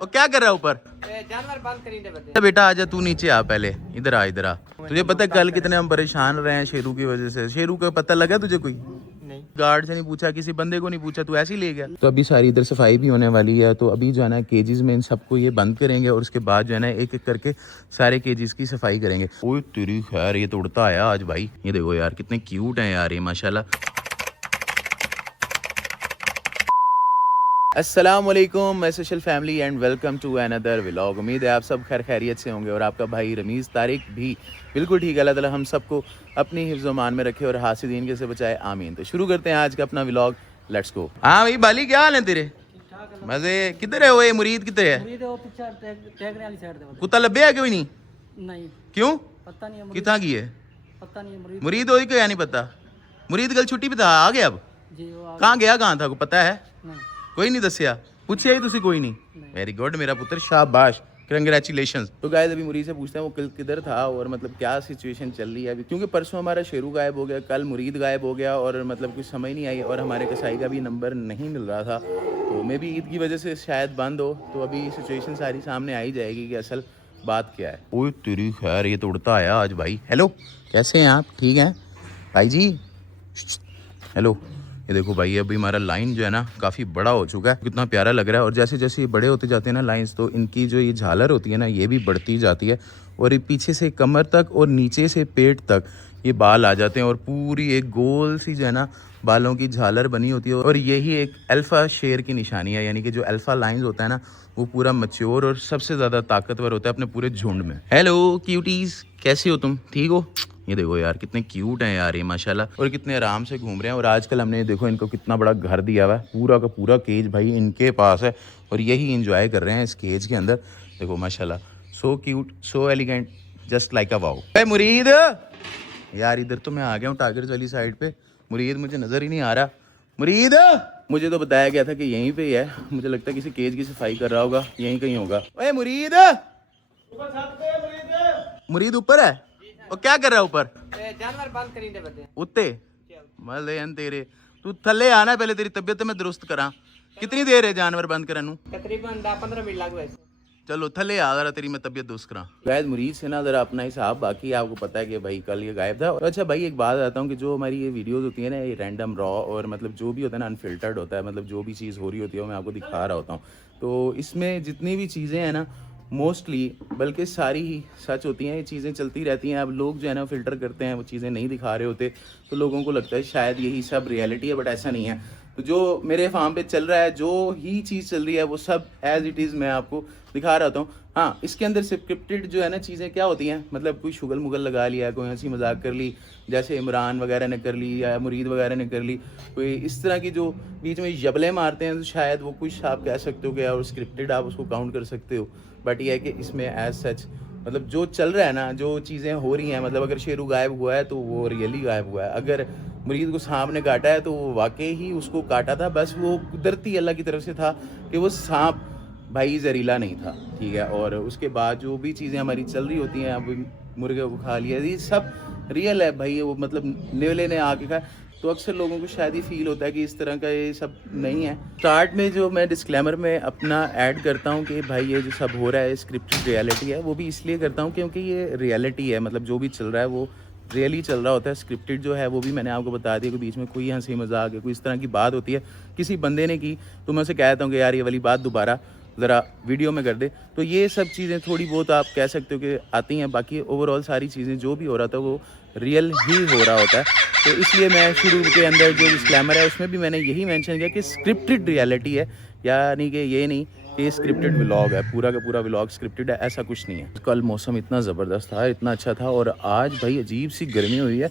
और क्या कर रहा है ऊपर? जानवर बंद करेंगे बंदे। बेटा आजा, तू नीचे आ, पहले इधर आ, इधर आ। तुझे पता है कल कितने हम परेशान रहे हैं शेरू की वजह से? शेरू का पता लगा तुझे? कोई नहीं, गार्ड से नहीं पूछा, किसी बंदे को नहीं पूछा, तू ऐसे ही ले गया। तो अभी सारी इधर सफाई भी होने वाली है, तो अभी जो है ना केजेस में इन सबको ये बंद करेंगे और उसके बाद जो है ना एक एक करके सारे केजेस की सफाई करेंगे। ओए तेरी खैर, ये तो उड़ता आया आज भाई। ये देखो यार कितने क्यूट हैं यार ये, माशाल्लाह। अस्सलाम वालेकुम my social family and welcome to another vlog. उम्मीद है आप सब खैर खैरियत से होंगे और आपका भाई रमीज़ तारिक भी बिल्कुल ठीक है। अल्लाह ताला हम सबको अपनी हिफ्ज़-ओ-मान में रखे और हासिदीन के से बचाए, आमीन। तो शुरू करते हैं आज का अपना व्लॉग, लेट्स गो। हाँ भाई बाली, क्या हाल है तेरे? मजे किधर है? वो ये मुरीद किधर है? कुत्ता लब्बे है क्यों नहीं? क्यों? पता नहीं कितना की है? पता नहीं मुरीद हो क्या नहीं पता? मुरीद कल छुट्टी पे था, आ गया अब? जी वो कहाँ गया, कहाँ था, को पता है? नहीं कोई नहीं दसिया? पूछिया ही तुसी कोई नहीं? वेरी गुड मेरा पुत्र, शाबाश, कंग्रेचुलेशंस। तो गाइस अभी मुरीद से पूछते हैं वो कल किधर था और मतलब क्या सिचुएशन चल रही है अभी, क्योंकि परसों हमारा शेरू गायब हो गया, कल मुरीद गायब हो गया और मतलब कुछ समझ नहीं आई और हमारे कसाई का भी नंबर नहीं मिल रहा था। तो मे भी ईद की वजह से शायद बंद हो, तो अभी सिचुएशन सारी सामने आ ही जाएगी कि असल बात क्या है। ओए तेरी खैर, ये तो उड़ता आया आज भाई। हेलो, कैसे हैं आप? ठीक हैं भाई जी? हेलो। ये देखो भाई, अभी हमारा लाइन जो है ना काफ़ी बड़ा हो चुका है, कितना प्यारा लग रहा है। और जैसे जैसे ये बड़े होते जाते हैं ना लाइंस, तो इनकी जो ये झालर होती है ना ये भी बढ़ती जाती है और ये पीछे से कमर तक और नीचे से पेट तक ये बाल आ जाते हैं और पूरी एक गोल सी जो है ना बालों की झालर बनी होती है। और यही एक अल्फ़ा शेर की निशानी है, यानी कि जो अल्फ़ा लाइन्स होता है ना वो पूरा मैच्योर और सबसे ज़्यादा ताकतवर होता है अपने पूरे झुंड में। हेलो क्यूटीज़, कैसे हो तुम? ठीक हो? ये देखो यार कितने क्यूट हैं यार ये, माशाल्लाह, और कितने आराम से घूम रहे हैं। और आजकल हमने देखो इनको कितना बड़ा घर दिया हुआ है, पूरा का पूरा केज भाई इनके पास है और यही इंजॉय कर रहे हैं इस केज के अंदर। देखो माशाल्लाह, so cute, so elegant, just like a wow. ए मुरीद यार, इधर तो मैं आ गया हूँ टागर्स वाली साइड पे, मुरीद मुझे नज़र ही नहीं आ रहा। मुरीद, मुझे तो बताया गया था कि यहीं पे ही है, मुझे लगता है किसी केज की सफाई कर रहा होगा, यहीं कहीं होगा। ओए मुरीद, मुरीद ऊपर है? और क्या कर रहा है ऊपर? जानवर बंद करेंगे बंदे। उत्ते मले हैं तेरे, तू थले आना पहले, तेरी तबीयत मैं दुरुस्त करा। कितनी देर है जानवर बंद करने नू? तकरीबन 10-15 मिनट लग गए। चलो थले आ जरा, तेरी मैं तबीयत दुरुस्त करा। गायद मुरीद से ना जरा अपना हिसाब, बाकी आपको पता है कि भाई कल ये गायब था। और अच्छा भाई एक बात आता हूँ कि जो हमारी ये वीडियोस होती है ना, ये रैंडम रॉ और मतलब जो भी होता है ना अनफिल्टर्ड होता है, मतलब जो भी चीज़ हो रही होती है वो मैं आपको दिखा रहा होता हूँ। तो इसमें जितनी भी चीज़ें हैं ना मोस्टली, बल्कि सारी ही सच होती हैं, ये चीज़ें चलती रहती हैं। अब लोग जो है ना फ़िल्टर करते हैं, वो चीज़ें नहीं दिखा रहे होते, तो लोगों को लगता है शायद यही सब रियलिटी है, बट ऐसा नहीं है। तो जो मेरे फार्म पे चल रहा है, जो ही चीज़ चल रही है वो सब एज़ इट इज़ मैं आपको दिखा रहा हूँ। हाँ, इसके अंदर स्क्रिप्टेड जो है ना चीज़ें क्या होती हैं, मतलब कोई शुगल मुगल लगा लिया, कोई हंसी मजाक कर ली, जैसे इमरान वगैरह ने कर ली या मुरीद वगैरह ने कर ली, कोई इस तरह की जो बीच में जबले मारते हैं, तो शायद वो कुछ आप कह सकते हो कि और स्क्रिप्टेड आप उसको काउंट कर सकते हो। बट ये है कि इसमें एज सच मतलब जो चल रहा है ना, जो चीज़ें हो रही हैं, मतलब अगर शेरू गायब हुआ है तो वो रियली गायब हुआ है, अगर मुरीद को सांप ने काटा है तो वो वाकई ही उसको काटा था, बस वो कुदरती अल्लाह की तरफ से था कि वो सांप भाई जहरीला नहीं था, ठीक है। और उसके बाद जो भी चीज़ें हमारी चल रही होती हैं, अब मुर्गे को खा लिया, ये सब रियल है भाई। वो मतलब नेवले ने आके खाया, तो अक्सर लोगों को शायद ही फील होता है कि इस तरह का ये सब नहीं है। स्टार्ट में जो मैं डिस्क्लेमर में अपना ऐड करता हूँ कि भाई ये जो सब हो रहा है स्क्रिप्टेड रियलिटी है, वो भी इसलिए करता हूँ क्योंकि ये रियलिटी है, मतलब जो भी चल रहा है वो रियली चल रहा होता है। स्क्रिप्टेड जो है वो भी मैंने आपको बता दिया कि बीच में कोई हंसी मजाक है, कोई इस तरह की बात होती है, किसी बंदे ने की तो मैं उसे कहता हूँ कि यार ये वाली बात दोबारा ज़रा वीडियो में कर दे। तो ये सब चीज़ें थोड़ी बहुत आप कह सकते हो कि आती हैं, बाकी ओवरऑल सारी चीज़ें जो भी हो रहा था वो रियल ही हो रहा होता है। तो इसलिए मैं शुरू के अंदर जो डिस्क्लेमर है उसमें भी मैंने यही मेंशन किया कि स्क्रिप्टेड रियलिटी है, यानी कि ये नहीं कि स्क्रिप्टेड व्लॉग है, पूरा का पूरा व्लॉग स्क्रिप्टेड है, ऐसा कुछ नहीं है। कल मौसम इतना ज़बरदस्त था, इतना अच्छा था, और आज भाई अजीब सी गर्मी हुई है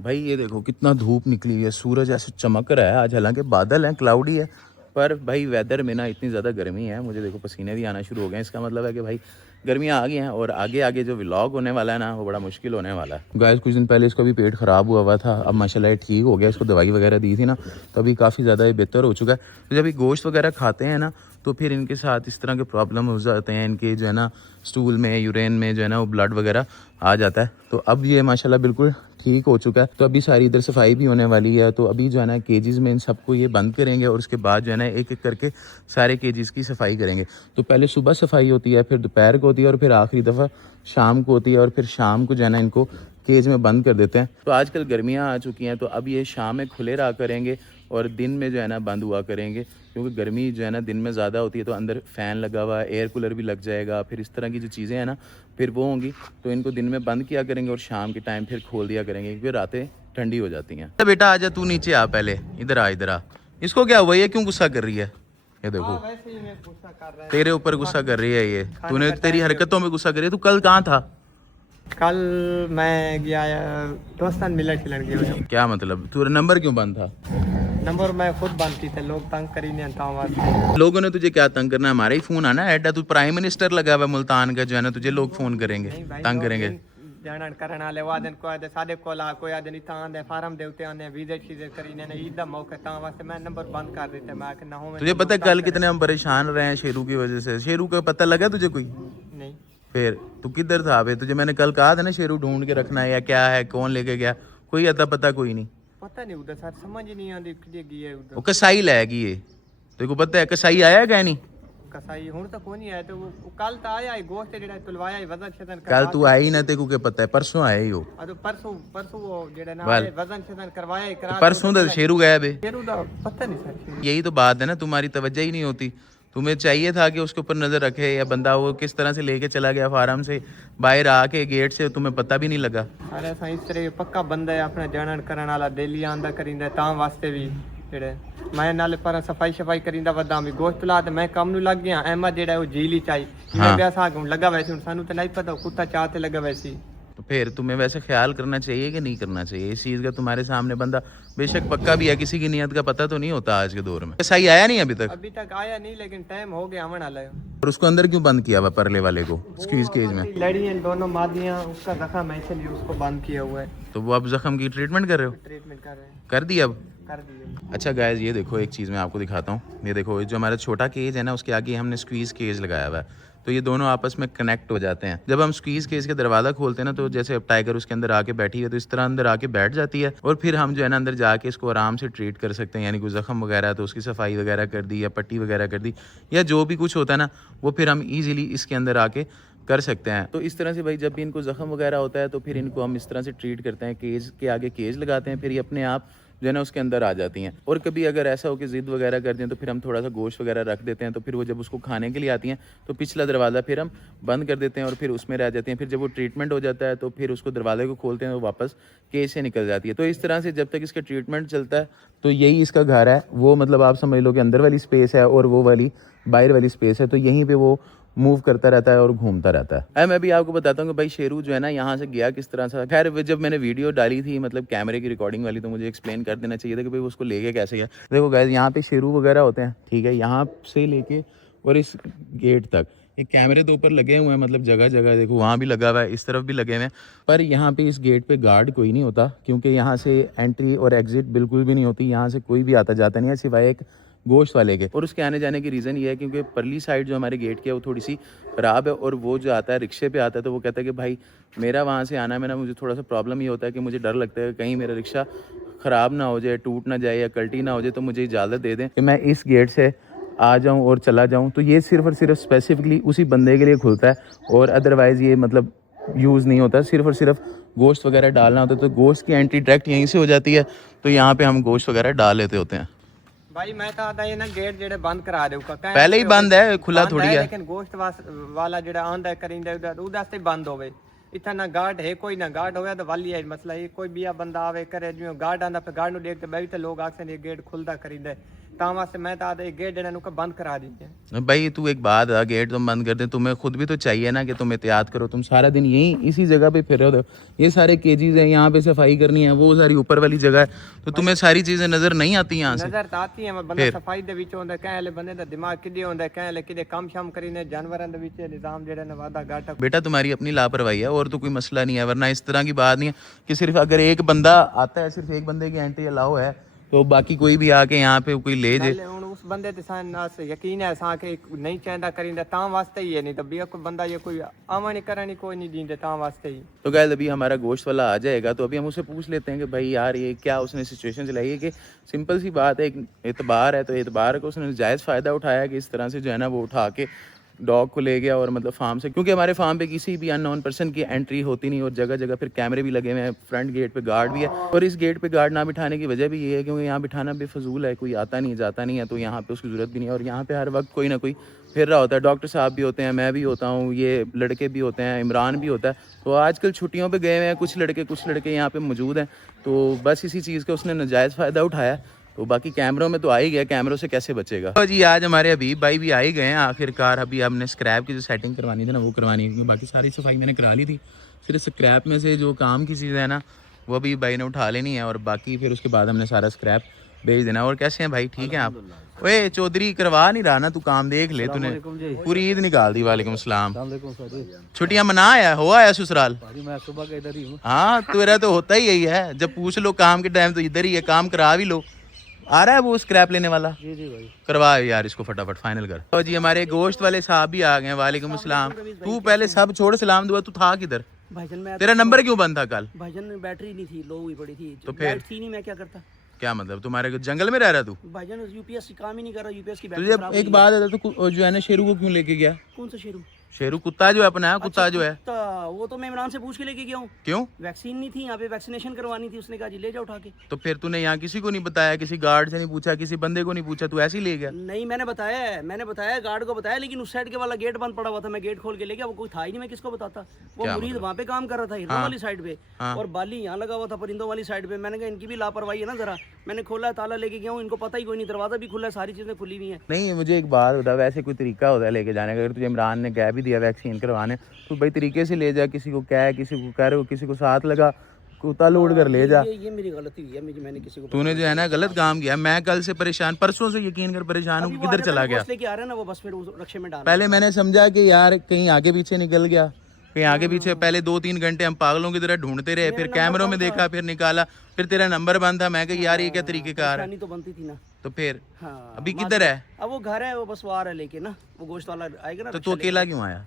भाई। ये देखो कितना धूप निकली है, सूरज ऐसे चमक रहा है आज, हालांकि बादल हैं, क्लाउडी है, पर भाई वेदर में ना इतनी ज़्यादा गर्मी है, मुझे देखो पसीने भी आना शुरू हो गए हैं। इसका मतलब है कि भाई गर्मियाँ आ गई हैं और आगे आगे जो व्लॉग होने वाला है ना वो बड़ा मुश्किल होने वाला है। गाइस कुछ दिन पहले इसका भी पेट ख़राब हुआ था, अब माशाल्लाह ये ठीक हो गया, इसको दवाई वगैरह दी थी ना तो अभी काफ़ी ज़्यादा ये बेहतर हो चुका है। तो जब ये गोश्त वगैरह खाते हैं ना तो फिर इनके साथ इस तरह के प्रॉब्लम हो जाते हैं, इनके जो है ना स्टूल में, यूरेन में जो है ना वो ब्लड वगैरह आ जाता है। तो अब ये माशाल्लाह बिल्कुल ठीक हो चुका है। तो अभी सारी इधर सफाई भी होने वाली है। तो अभी जो है ना केजेस में इन सबको ये बंद करेंगे और उसके बाद जो है ना एक एक करके सारे केजेस की सफाई करेंगे। तो पहले सुबह सफाई होती है, फिर दोपहर को होती है और फिर आखिरी दफ़ा शाम को होती है और फिर शाम को जो है ना इनको केज में बंद कर देते हैं। तो आजकल गर्मियाँ आ चुकी हैं, तो अब ये शाम में खुले रहा करेंगे और दिन में जो है ना बंद हुआ करेंगे, क्योंकि गर्मी जो है ना दिन में ज़्यादा होती है। तो अंदर फ़ैन लगा हुआ है, एयर कूलर भी लग जाएगा, फिर इस तरह की जो चीज़ें हैं ना फिर वो होंगी। तो इनको दिन में बंद किया करेंगे और शाम के टाइम फिर खोल दिया करेंगे, क्योंकि रातें ठंडी हो जाती हैं। बेटा आजा, तू नीचे आ, पहले इधर आ, इधर आ। इसको क्या हुआ, ये क्यों गुस्सा कर रही है? ये देखो वैसे ही मैं गुस्सा कर रहा है। तेरे ऊपर गुस्सा कर रही है ये, तूने तेरी हरकतों में गुस्सा कर रही है। तू कल कहाँ था? कल मैं गया दोस्तान मिलर खिलन गया। क्या मतलब, तेरा नंबर क्यों बंद था? नंबर मैं खुद बंद की थे, लोग तंग करी नहीं था। लोगों ने तुझे क्या तंग करना है? हमारा ही फोन आना है, तू प्राइम मिनिस्टर लगा हुआ मुल्तान का, जो है ना तुझे लोग फोन करेंगे, तंग करेंगे। जाना करने वाले वादन को आदे सादे कोला कोई आदे नहीं ता आंदे फार्म देवते आने विजिट चीजें करी ने ईद दा मौका ता वास्ते मैं नंबर बंद कर देते। मैं कि ना हो, तुझे पता है कल कितने हम परेशान रहे हैं शेरू की वजह से? शेरू का पता लगा तुझे कोई? नहीं। फिर तू किधर था बे? तुझे मैंने कल कहा था ना शेरू ढूंढ के रखना है, या क्या है, कौन लेके गया? कोई अता पता कोई नहीं, पता नहीं उधर सर समझ ही नहीं आती किधर गई है उधर। वो कसाई लाएगी ये, तेरे को पता है कसाई आया क्या? नहीं कसाई हुन तो कोई नहीं आया। तो वो कल तो आया गोश्त जेड़ा तुलवाया वजन शतन कल तू आई ना, तेरे को क्या पता है? परसों आया ही हो। तो परसों वो जेड़ा ना वाल। वजन शतन करवाया ही करा। परसों तो शेरू गया बे। शेरू दा पता नहीं सर। यही तो बात है ना, तुम्हारी तवज्जो ही नहीं होती। तुम्हें चाहिए था कि उसके ऊपर नज़र रखे, या बंदा वो किस तरह से लेके चला गया फार्म से बाहर आके गेट से, तुम्हें पता भी नहीं लगा। अरे असां इस तरह पक्का बंदा है अपना जानन करन वाला, डेली आंदा करिंदा ता वास्ते भी जेड़े मैं नाले पर सफाई शफाई करिंदा वदा भी गोश्त ला। ते मैं काम नु लग गया। अहमद जेड़ा वो झीली चाई मैं ब्याह सा लगा वैसे हुन सानू तो नहीं पता कुत्ता चाहते लगा वैसे। तो फिर तुम्हें वैसे ख्याल करना चाहिए कि नहीं करना चाहिए इस चीज़ का? तुम्हारे सामने बंदा बेशक पक्का भी है, किसी की नीयत का पता तो नहीं होता आज के दौर में। सही आया नहीं अभी तक? अभी तक आया नहीं, लेकिन टाइम हो गया आवन वाला है। और उसको अंदर क्यों बंद किया हुआ परले वाले को स्क्वीज केज में? लड़ी हैं दोनों मादियां, उसका जख्म है इसलिए उसको बंद किया हुआ है। तो वो अब जख्म की ट्रीटमेंट कर रहे हो? ट्रीटमेंट कर रहे हैं। कर दी अब? कर दिए। अच्छा गाइस, ये देखो एक चीज़ मैं आपको दिखाता हूँ। ये देखो जो हमारा छोटा केज है ना, उसके आगे हमने स्क्वीज़ केज लगाया हुआ है। तो ये दोनों आपस में कनेक्ट हो जाते हैं। जब हम स्क्वीज़ केज का दरवाज़ा खोलते हैं ना, तो जैसे अब टाइगर उसके अंदर आके बैठी है, तो इस तरह अंदर आके बैठ जाती है और फिर हम जो है ना अंदर जाके इसको आराम से ट्रीट कर सकते हैं। यानी कोई ज़ख्म वगैरह तो उसकी सफाई वगैरह कर दी, या पट्टी वगैरह कर दी, या जो भी कुछ होता है ना वो फिर हम ईज़िली इसके अंदर आके कर सकते हैं। तो इस तरह से भाई जब भी इनको ज़ख्म वगैरह होता है तो फिर इनको हम इस तरह से ट्रीट करते हैं। केज के आगे केज लगाते हैं, फिर ये अपने आप जो है ना उसके अंदर आ जाती हैं। और कभी अगर ऐसा हो कि ज़िद वगैरह कर दें तो फिर हम थोड़ा सा गोश्त वगैरह रख देते हैं। तो फिर वो जब उसको खाने के लिए आती हैं तो पिछला दरवाज़ा फिर हम बंद कर देते हैं और फिर उसमें रह जाती हैं। फिर जब वो ट्रीटमेंट हो जाता है तो फिर उसको दरवाजे को खोलते हैं, वो वापस केज से निकल जाती है। तो इस तरह से जब तक इसका ट्रीटमेंट चलता है तो यही इसका घर है। वो मतलब आप समझ लो कि अंदर वाली स्पेस है और वो वाली बाहर वाली स्पेस है। तो यहीं पर वो मूव करता रहता है और घूमता रहता है। मैं भी आपको बताता हूँ कि भाई शेरू जो है ना यहाँ से गया किस तरह से। खैर जब मैंने वीडियो डाली थी मतलब कैमरे की रिकॉर्डिंग वाली, तो मुझे एक्सप्लेन कर देना चाहिए था कि भाई उसको लेके कैसे गया। देखो गाइस, यहाँ पे शेरू वगैरह होते हैं, ठीक है, यहाँ से लेके और इस गेट तक ये कैमरे तो ऊपर लगे हुए हैं, मतलब जगह जगह देखो, वहाँ भी लगा हुआ है, इस तरफ भी लगे हुए हैं। पर यहाँ पे इस गेट पे गार्ड कोई नहीं होता, क्योंकि यहाँ से एंट्री और एग्जिट बिल्कुल भी नहीं होती। यहाँ से कोई भी आता जाता नहीं है सिवाय एक गोश्त वाले के। और उसके आने जाने की रीज़न ये है क्योंकि परली साइड जो हमारे गेट की है वो थोड़ी सी ख़राब है, और वो जो आता है रिक्शे पे आता है तो वो कहता है कि भाई मेरा वहाँ से आना में ना मुझे थोड़ा सा प्रॉब्लम ये होता है कि मुझे डर लगता है कहीं मेरा रिक्शा ख़राब ना हो जाए, टूट ना जाए या कल्टी ना हो जाए, तो मुझे इजाज़त दे दें कि मैं इस गेट से आ जाऊँ और चला जाऊँ। तो ये सिर्फ़ और सिर्फ स्पेसिफिकली उसी बंदे के लिए खुलता है, और अदरवाइज़ ये मतलब यूज़ नहीं होता। सिर्फ़ और सिर्फ गोश्त वगैरह डालना होता है, तो गोश्त की एंट्री डायरेक्ट यहीं से हो जाती है। तो यहाँ पे हम गोश्त वगैरह डाल लेते होते हैं। भाई मैं तो आता ये ना गेट जेड़े बंद करा दे पहले ही बंद है, खुला थोड़ी है। लेकिन गोश्त वाला जेड़ा आंदा है करिंदा उधर उदास्ते बंद होवे। इतना ना गार्ड है, कोई ना गार्ड होया तो वाली है मसला। ये कोई बिया बंदा आवे करे जो गार्ड आंदा पे गार्ड नु देखते बैठ तो लोग आखसे ये गेट खुलदा करिंदा ता वास्ते मैं तो आता गेट जेड़ा नु का बंद करा दीजिए। भाई तू एक बात है, गेट तुम बंद कर दे, तुम्हें खुद भी तो चाहिए ना कि तुम एहतियात करो। तुम सारा दिन यहीं इसी जगह पे फिर रहे हो, ये सारे केजीज है, यहाँ पे सफाई करनी है, वो सारी ऊपर वाली जगह है, तो तुम्हें सारी चीजें नजर नहीं आती यहाँ से? नजर तो आती है, बंदा सफाई दे विच होंदा, कहले बंदे दा दिमाग किदे होंदा, कहले किदे काम शाम करीने जानवरां दे विच निजाम जेड़ा ने वादा घाटा। बेटा तुम्हारी अपनी लापरवाही है और तो कोई मसला नहीं है, वरना इस तरह की बात नहीं है कि सिर्फ अगर एक बंदा आता है, सिर्फ एक बंदे की एंट्री अलाउ है, तो बाकी कोई भी आके यहाँ पे कोई ले जाए नाले हुण उस बंदे ते सान नास यकीन है असांखे नहीं चाहता करिंदा तां वास्ते ही है, नहीं तो बिया कोई बंदा ये कोई आमण करनी कोई नहीं दींदे तां वास्ते ही। तो गाइस अभी हमारा गोश्त वाला आ जाएगा तो अभी हम उससे पूछ लेते हैं कि भाई यार ये क्या उसने सिचुएशन चलाई है। कि सिंपल सी बात है, एक एतबार है तो एतबार को उसने जायज़ फ़ायदा उठाया कि इस तरह से जो है ना वो उठा के डॉग को ले गया और मतलब फार्म से, क्योंकि हमारे फार्म पे किसी भी अननोन पर्सन की एंट्री होती नहीं और जगह जगह फिर कैमरे भी लगे हुए हैं, फ्रंट गेट पे गार्ड भी है। और इस गेट पे गार्ड ना बिठाने की वजह भी ये है क्योंकि यहाँ बिठाना बेफजूल है, कोई आता नहीं जाता नहीं है तो यहाँ पे उसकी ज़रूरत भी नहीं है। और यहाँ पे हर वक्त कोई ना कोई फिर रहा होता है, डॉक्टर साहब भी होते हैं, मैं भी होता हूँ, ये लड़के भी होते हैं, इमरान भी होता है। तो आजकल छुट्टियों पे गए हुए हैं कुछ लड़के यहाँ पे मौजूद हैं। तो बस इसी चीज़ का उसने नाजायज़ फ़ायदा उठाया। तो बाकी कैमरों में तो आ ही गया, कैमरों से कैसे बचेगा। तो जी आज हमारे हबीब भाई भी आ ही गए हैं आखिरकार। अभी हमने स्क्रैप की जो सेटिंग करवानी थी ना वो करवानी है, क्योंकि बाकी सारी सफाई मैंने करा ली थी। सिर्फ स्क्रैप में से जो काम की चीज़ है ना वो अभी भाई ने उठा लेनी है और बाकी फिर उसके बाद हमने सारा स्क्रैप भेज देना। और कैसे हैं भाई, ठीक हैं आप? ओए चौधरी करवा नहीं रहा ना तू काम, देख ले तूने पूरी ईद निकाल दी। वालेकुम सलाम। छुट्टियां मना आया हो आया ससुराल? मैं सुबह का इधर ही हूँ। हाँ तेरा तो होता ही यही है, जब पूछ लो काम के टाइम तो इधर ही है, काम करा भी लो। आ रहा है वो स्क्रैप लेने वाला? जी जी भाई करवा यार इसको फटाफट फाइनल कर। तो जी हमारे गोश्त वाले साहब भी आ गए हैं। वालेकुम अस्सलाम। तू पहले सब छोड़, सलाम दुआ, तू था किधर? भाईजान मैं तेरा नंबर क्यों बंद था कल? भाईजान बैटरी नहीं थी, लो हुई पड़ी थी तो फिर? लाइट थी नहीं, मैं क्या करता? क्या मतलब तुम्हारे जंगल में रह रहा तू? भाईजान यूपीएस काम ही नहीं कर रहा, यूपीएस की बैटरी तुझे खराब एक बात है तो जो है ना शेरू को क्यों लेके गया? कौन सा शेरू? शेरू कुत्ता जो है अपना, कुत्ता जो है। वो तो मैं इमरान से पूछ के लेके गया हूँ। क्यों? वैक्सीन नहीं थी यहाँ पे, वैक्सीनेशन करवानी थी, उसने कहा जी ले जाओ उठा के। तो फिर तूने यहाँ किसी को नहीं बताया, किसी गार्ड से नहीं पूछा, किसी बंदे को नहीं पूछा, तू ऐसे ही ले गया? नहीं मैंने बताया गार्ड को बताया, लेकिन उस साइड के वाला गेट बंद पड़ा हुआ था, मैं गेट खोल के ले गया, वो कोई था ही नहीं, मैं किसको बताता। वो मुरीद वहाँ पे काम कर रहा था हिरनों वाली साइड पे, और बाली यहाँ लगा हुआ था परिंदों वाली साइड पे। मैंने कहा इनकी भी लापरवाही है ना जरा। मैंने खोला है, ताला लेके गया हूँ, इनको पता ही कोई नहीं, दरवाजा भी खुला है, सारी चीजें खुली हुई हैं। नहीं मुझे एक बात बता, वैसे कोई तरीका होता है लेके जाने का? अगर तुझे इमरान ने कह भी दिया वैक्सीन करवाने तो भाई तरीके से ले जा, किसी को कह, किसी को कह रहे हो, किसी को साथ लगा, कुत्ता लोड कर ले जा। ये मेरी गलती हुई है, मैंने किसी को तूने जो है ना गलत काम किया। मैं कल से परेशान, परसों से यकीन कर परेशान हूँ, किधर चला गया? लेके आ रहा है ना वो, बस फिर रक्षे में डाल। पहले मैंने समझा कि यार कहीं आगे पीछे निकल गया, कहीं आगे पीछे। पहले 2-3 घंटे हम पागलों की तरह ढूंढते रहे, फिर कैमरों में देखा, फिर निकाला, फिर तेरा नंबर बंद था। मैं कहा यार ये क्या तरीकेकार है? तो बनती थी ना। तो फिर हाँ, अभी किधर है? अब वो घर है, वो बस वो आ रहा है लेके ना, वो गोश्त वाला आएगा ना। तो तू अकेला क्यों आया?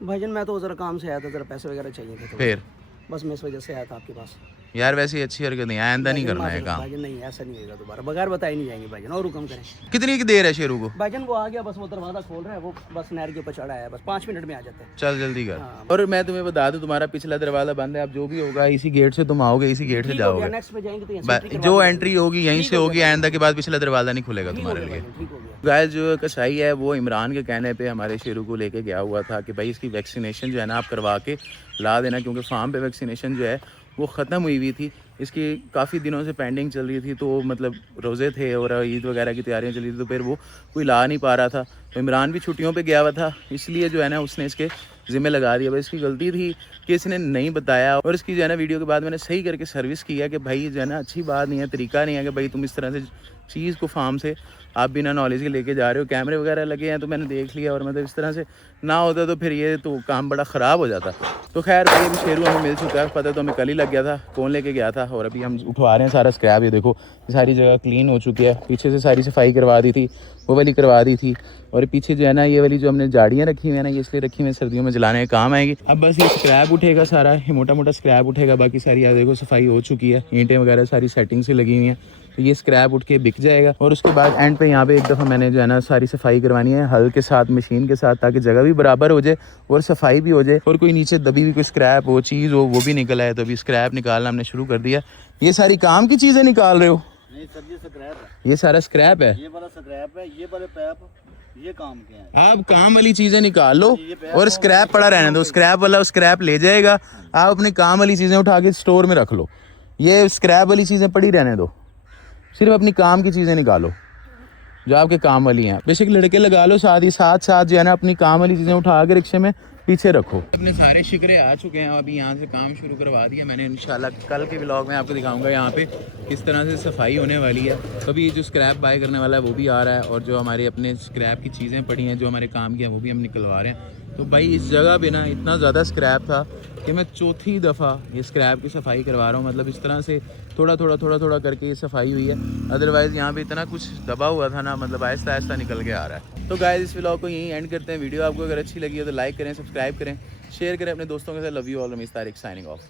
भाईजान मैं तो जरा काम से आया था, जरा पैसे वगैरह चाहिए थे तो फिर बस मैं इस वजह से आया था आपके पास। यार वैसे अच्छी हरकत नहीं, आइंदा नहीं करना है काम। भाईजान नहीं, ऐसा नहीं होगा दोबारा, बगैर बताए नहीं जाएंगे भाईजान, और हुक्म करें। कितनी की देर है शेरू को? भाईजान वो आ गया, बस वो दरवाजा खोल रहा है, वो बस नहर के ऊपर चढ़ा है, बस 5 मिनट में आ जाता है। चल जल्दी कर। और मैं तुम्हें बता दूं तुम्हारा पिछला दरवाजा बंद है, अब जो भी होगा इसी गेट से तुम आओगे, इसी गेट से जाओगे। नेक्स्ट में जाएंगे तो जो एंट्री होगी यहीं से होगी, आइंदा के बाद पिछला दरवाजा नहीं खुलेगा तुम्हारे लिए। ठीक हो गया। गाइस जो कसाई है वो इमरान के कहने पे हमारे शेरू को लेके गया हुआ था कि भाई इसकी वैक्सीनेशन जो है ना आप करवा के ला देना, क्योंकि फार्म पे वैक्सीनेशन जो है वो ख़त्म हुई हुई थी, इसकी काफ़ी दिनों से पेंडिंग चल रही थी। तो मतलब रोज़े थे और ईद वगैरह की तैयारियां चल रही थी, तो फिर वो कोई ला नहीं पा रहा था। तो इमरान भी छुट्टियों पे गया हुआ था, इसलिए जो है ना उसने इसके ज़िम्मे लगा दिया। भाई इसकी गलती थी कि इसने नहीं बताया, और इसकी जो है ना वीडियो के बाद मैंने सही करके सर्विस किया कि भाई जो है ना अच्छी बात नहीं है, तरीका नहीं है कि भाई तुम इस तरह से चीज़ को फार्म से आप बिना नॉलेज के लेके जा रहे हो। कैमरे वगैरह लगे हैं तो मैंने देख लिया, और मतलब इस तरह से ना होता तो फिर ये तो काम बड़ा ख़राब हो जाता। तो खैर भाई अभी शेरू हमें मिल चुका है, पता तो हमें कल ही लग गया था कौन लेके गया था। और अभी हम उठवा रहे हैं सारा स्क्रैप। ये देखो सारी जगह क्लीन हो चुकी है, पीछे से सारी सफाई करवा दी थी, वो वाली करवा दी थी। और पीछे जो है ना ये वाली जो हमने झाड़ियाँ रखी हुई है ना, ये इसलिए रखी हुई है सर्दियों में जलाने के काम आएगी। अब बस ये स्क्रैप उठेगा सारा, ये मोटा मोटा स्क्रैप उठेगा, बाकी सारी यार देखो सफाई हो चुकी है, ईंटें वगैरह सारी सेटिंग से लगी हुई हैं। तो ये स्क्रैप उठ के बिक जाएगा। और उसके बाद एंड पे यहाँ पे एक दफ़ा मैंने जो है ना सारी सफाई करवानी है हल के साथ, मशीन के साथ, ताकि जगह भी बराबर हो जाए और सफाई भी हो जाए, और कोई नीचे दबी हुई कोई स्क्रैप हो चीज़ हो वो भी निकल आए। तो अभी स्क्रैप निकालना हमने शुरू कर दिया। ये सारी काम की चीज़ें निकाल रहे हो? नहीं सर ये स्क्रैप है, ये सारा स्क्रैप है, ये वाला स्क्रैप है, ये वाले पैप ये काम के हैं। आप काम वाली चीज़ें निकाल लो और स्क्रैप पड़ा रहने दो। स्क्रैप वाला स्क्रैप ले जाएगा, आप अपनी काम वाली चीज़ें उठा के स्टोर में रख लो। ये स्क्रैप वाली चीज़ें पड़ी रहने दो, सिर्फ अपनी काम की चीज़ें निकालो जो आपके काम वाली हैं। बेशक लड़के लगा लो साथ ही साथ जो है ना अपनी काम वाली चीज़ें उठा के रिक्शे में पीछे रखो। अपने सारे शिकरे आ चुके हैं, अभी यहाँ से काम शुरू करवा दिया मैंने। इंशाल्लाह कल के व्लॉग में आपको दिखाऊंगा यहाँ पे किस तरह से सफाई होने वाली है। अभी जो स्क्रैप बाय करने वाला है वो भी आ रहा है, और जो हमारे अपने स्क्रैप की चीज़ें पड़ी हैं जो हमारे काम की हैं वो भी हम निकलवा रहे हैं। तो भाई इस जगह पे ना इतना ज़्यादा स्क्रैप था कि मैं चौथी दफ़ा ये स्क्रैप की सफाई करवा रहा हूँ। मतलब इस तरह से थोड़ा थोड़ा करके ये सफाई हुई है। अदरवाइज़ यहाँ पे इतना कुछ दबा हुआ था ना, मतलब आहिस्ता आहिस्ता निकल के आ रहा है। तो गाइस इस व्लॉग को यहीं एंड करते हैं। वीडियो आपको अगर अच्छी लगी हो तो लाइक करें, सब्सक्राइब करें, शेयर करें अपने दोस्तों के साथ। Love you all, Rameez Tariq signing of.